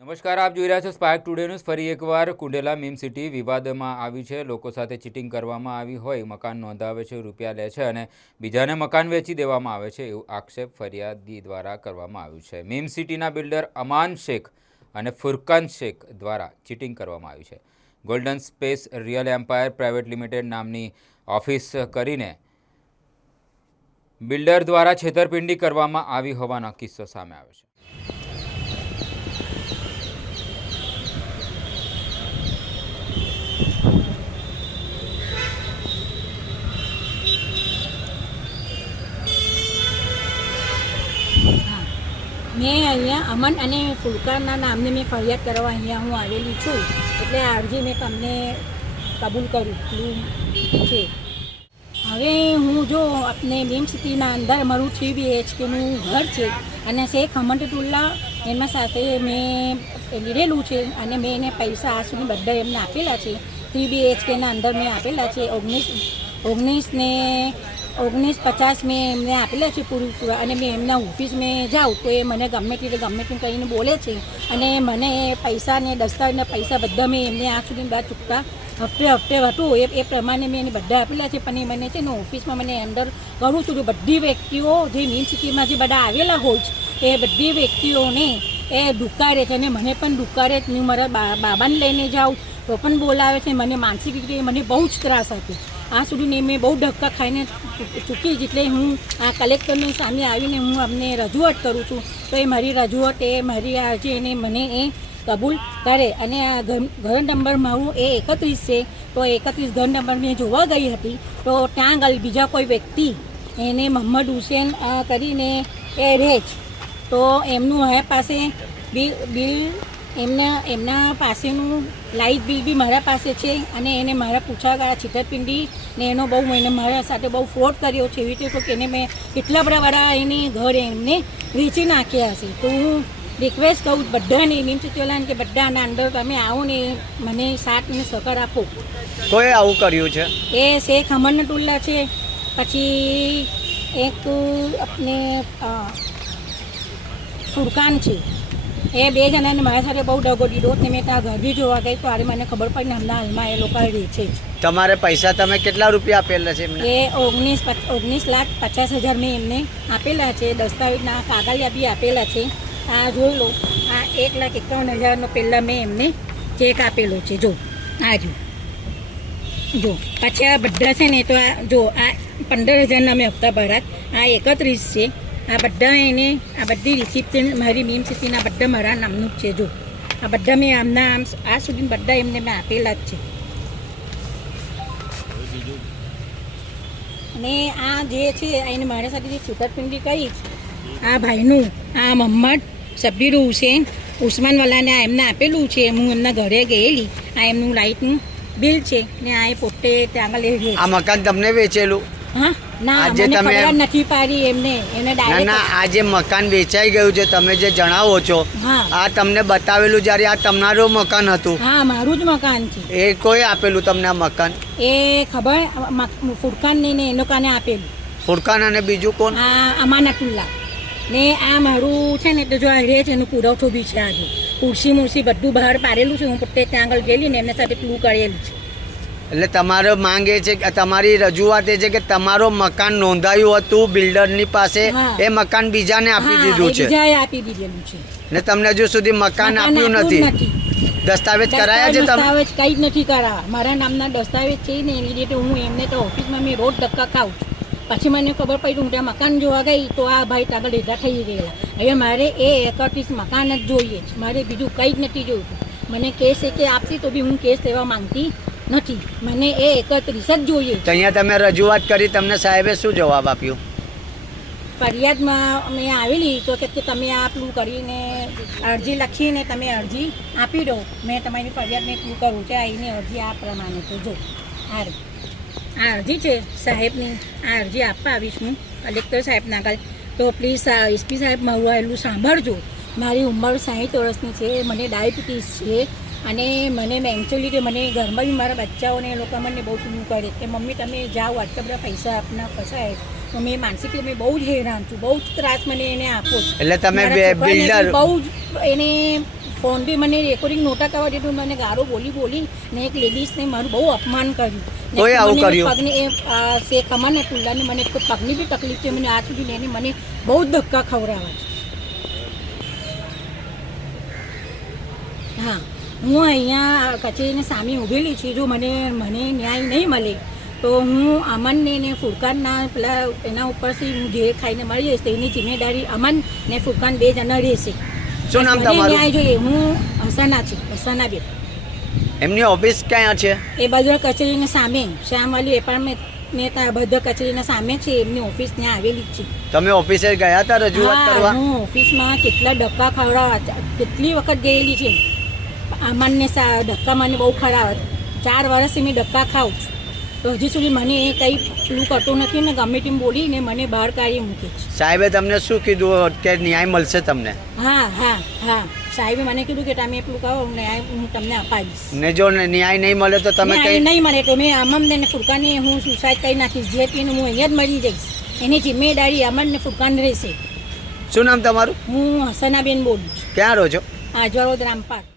નમસ્કાર, આપ જોઈ રહ્યા છો સ્પાર્ક ટુડે ન્યૂઝ। ફરી એકવાર કુંડેલા મીમ સિટી વિવાદમાં આવી છે। લોકો સાથે ચીટિંગ કરવામાં આવી હોય, મકાન નોંધાવે છે, રૂપિયા લે છે અને બીજાને મકાન વેચી દેવામાં આવે છે, એવું આક્ષેપ ફરિયાદી દ્વારા કરવામાં આવ્યું છે। મીમ સિટીના બિલ્ડર અમાન શેખ અને ફુરકાન શેખ દ્વારા ચીટિંગ કરવામાં આવી છે। Golden space real empire private limited નામની ઓફિસ કરીને બિલ્ડર દ્વારા છેતરપિંડી કરવામાં આવી હોવાનો કિસ્સો સામે આવ્યો છે। मैं अँ अमन અને ફુલકાના નામની મેં ફરિયાદ કરવા અહીંયા હું આવેલી છું। એટલે આ અરજી મેં તમને કબૂલ કરું છે। હવે હું જો આપણે મીમ સિટીના અંદર મારું 3 BHKનું ઘર છે અને શેખ હમદુલ્લા એમના સાથે મેં લીધેલું છે અને મેં એને પૈસા આ સુધી બધા એમને આપેલા છે। 3 BHKના અંદર મેં આપેલા છે 1950 મેં એમને આપેલા છે પૂરા અને મેં એમના ઓફિસ મેં જાઉં તો એ મને ગમે તે કહીને બોલે છે અને મને એ પૈસાને દસ્તાવેજના પૈસા બધા મેં એમને આ સુધી બધા ચૂકતા હફતે હતું એ પ્રમાણે મેં એને બધા આપેલા છે। પણ એ મને છે ને ઓફિસમાં મને અંદર કરું છું બધી વ્યક્તિઓ જે મીમ સિટીમાં જે બધા આવેલા હોય છે એ બધી વ્યક્તિઓને એ દુકારે છે અને મને પણ દુકારે જ। હું મારા બાબાને લઈને જાઉં તો પણ બોલાવે છે। મને માનસિક રીતે મને બહુ જ ત્રાસ આપ્યો। આ સુધી મેં બહુ ધક્કા ખાઈને ચૂકી જ। એટલે હું આ કલેક્ટરની સામે આવીને હું અમને રજૂઆત કરું છું તો એ મારી રજૂઆત એ મારી આજે એને મને એ કબૂલ કરે અને આ ઘર નંબર મારું એ 31 છે તો 31 ઘર નંબર મેં જોવા ગઈ હતી તો ત્યાં આગળ બીજા કોઈ વ્યક્તિ એને મોહમ્મદ હુસેન કરીને એ રહે છે તો એમનું હવે પાસે બિલ એમના પાસેનું લાઇટ બિલ બી મારા પાસે છે અને એને મારા પૂછાગાળા છેતરપિંડી ને એનો બહુ એને મારા સાથે બહુ ફ્રોડ કર્યો છે। એવી રીતે તો કે એને મેં કેટલા બધા એને ઘર એમને વેચી નાખ્યા છે। તો હું રિક્વેસ્ટ કરું બધાને મીમ સિટીવાળાને કે બધાના અંદર તમે આવો ને મને સાથ અને સહકાર આપો। કોઈ આવું કર્યું છે? એ શેખ હમદુલ્લા છે, પછી એક આપણે ફુરકાન છે। એ બે જણાને મારા સાથે બહુ દગો દીધો ને મેં ત્યાં ઘર બી જોવા ગઈ તો આરે મને ખબર પડી ને હમણાં હાલમાં એ લોકો રહે છે। તમારે પૈસા તમે કેટલા રૂપિયા આપેલા છે એમને? એ 19,50,000 મેં એમને આપેલા છે। દસ્તાવેજના કાગળિયા બી આપેલા છે। આ જોઈ લો, આ 1,51,000નો પહેલાં મેં એમને ચેક આપેલો છે। જો આ જો પછી આ બધા છે ને તો આ જો આ 15,000ના મેં હપ્તા ભર્યા। આ 31 છે। આ બધા એને આ બધી રિસિપ્ટ મારી મીમ સિટીના બધા મારા નામનું જ છે। જો આ બધા મેં આમના આ સુધી બધા એમને મેં આપેલા જ છે। અને આ જે છે એને મારા સાથે જે છેતરપિંડી કરી આ ભાઈનું આ મોહમ્મદ શબ્બીર હુસેન ઉસ્માનવાલાને આ એમને આપેલું છે। હું એમના ઘરે ગયેલી, આ એમનું લાઇટનું બિલ છે ને આ એ પોતે ત્યાં આગળ આ મકાન તમને વેચેલું? હા ના, મને ખબર નથી પાડી એમને એને ડાયરેક્ટ ના, આ જે મકાન વેચાઈ ગયું છે તમે જે જણાવો છો આ તમને બતાવેલું જ્યારે આ તમારું મકાન હતું? હા, મારું જ મકાન છે। એ કોઈ આપેલું તમને આ મકાન? એ ખબર ફુરકાન ને એનો કાને આપેલું। ફુરકાન અને બીજું કોણ? આ અમાનતુલ્લા ને આ મારું છે ને તો જો આ રહે છે એનો પુરવઠો બી છે। આજે ખુરશી બધું બહાર પાડેલું છે। હું પોતે ત્યાં આગળ ગયેલી ને એમને સાથે પેલું કરેલું છે। એટલે તમારો માંગ એ છે કે તમારી રજૂઆત એ છે કે તમારું મકાન નોંધાયું હતું બિલ્ડરની પાસે, એ મકાન બીજાને આપી દીધું છે? બીજાએ આપી દીધેલું છે ને તમને હજુ સુધી મકાન આપ્યું નથી? દસ્તાવેજ કરાયા છે તમે? દસ્તાવેજ કંઈ જ નથી કરાવવા। મારા નામના દસ્તાવેજ છે ને એની રીતે હું એમને તો ઓફિસમાં મેં રોજ ધક્કા ખાઉં છું। પછી મને ખબર પડી હું ત્યાં મકાન જોવા ગઈ તો આ ભાઈ આગળ લીધા થઈ ગયેલા। હવે મારે એ 31 મકાન જ જોઈએ છે, મારે બીજું કંઈ જ નથી જોઈતું। મને કેસ કે આપતી તો બી હું કેસ લેવા માંગતી નથી, મને એ 31 જ જોઈએ। તો અહીંયા તમે રજૂઆત કરી, તમને સાહેબે શું જવાબ આપ્યો? ફરિયાદમાં મેં આવેલી તો કે તમે આટલું કરીને અરજી લખીને તમે અરજી આપી દો। મેં તમારી ફરિયાદને એટલું કરું છે અહીંની અરજી આ પ્રમાણે છે। જો આ અરજી છે સાહેબની, આ અરજી આપવા આવીશ હું કલેક્ટર સાહેબના આગળ। તો પ્લીઝ એસપી સાહેબ મારું આવેલું સાંભળજો। મારી ઉંમર 60 વર્ષની છે, મને ડાયાબિટીસ છે અને મને મેન્ટલી કે મને ઘરમાં બી મારા બચ્ચાઓને એ લોકો મને બહુ પેલું કરે કે મમ્મી તમે જાઓ આટલા બધા પૈસા આપના ફસાય તો મેં માનસિક મેં બહુ જ હેરાન છું, બહુ જ ત્રાસ મને એને આપો। એટલે તમે બિલ્ડર બહુ જ એને ફોન બી મને રેકોર્ડિંગ નહોતા કરવા દીધું, મને ગાળો બોલી ને એક લેડીઝને મારું બહુ અપમાન કર્યું. ને તોય આવું મને કર્યું? પગની શેખ અમર ને પુલ્લાને મને કોઈ પગની બી તકલીફ છે, મને આજ સુધી લઈને મને બહુ જ ધક્કા ખવડાવે છે. હા, હું અહીંયા કચેરીની સામે ઊભેલી છું. જો મને ન્યાય નહીં મળે તો હું અમનને ને ફુરકાનના પેલા એના ઉપરથી હું જે ખાઈને મળી જઈશ તો એની જિમ્મેદારી અમન ને ફુરકાન 2 જણા રહેશે. શું નામ મને તમારું? ન્યાય જોઈએ. હું હસના છું, હસના બેન. એમની ઓફિસ ક્યાં છે? એ બધા કચેરીની સામે શ્યામવાલી એપાર્ટમેન્ટ ને ત્યાં બધા કચેરીના સામે છે, એમની ઓફિસ ત્યાં આવેલી જ છે. તમે ઓફિસે ગયા હતા રજૂઆત હા, કરવા? હું ઓફિસમાં કેટલા ધક્કા ખવડાવવા કેટલી વખત ગયેલી છે. અમનને ધક્કા મને બહુ ખરાબ, 4 વર્ષથી મેં ધક્કા ખાઉં છું તો હજી સુધી મને એ કંઈ પેલું કરતું નથી ને ગમે તેમ બોલીને મને બહાર કાઢી મૂકે છે. સાહેબે તમને શું કીધું કે ન્યાય મળશે તમને? હા, સાહેબે મને કીધું કે તમે એટલું કહો ન્યાય હું તમને અપાવીશ. ને જો ન્યાય નહીં મળે તો તમે ન્યાય કઈ નહીં મળે તો મેં અમનને ને ફુરકાનને હું સુસાઇડ કરી નાખીશ. જે પીને હું અહીંયા જ મરી જઈશ. એની જિમ્મેદારી અમન ને ફુરકાન રહેશે. શું નામ તમારું? હું હસનાબેન બોલું છું, ક્યાં રહો છો? આજવારોદ રામપાટ.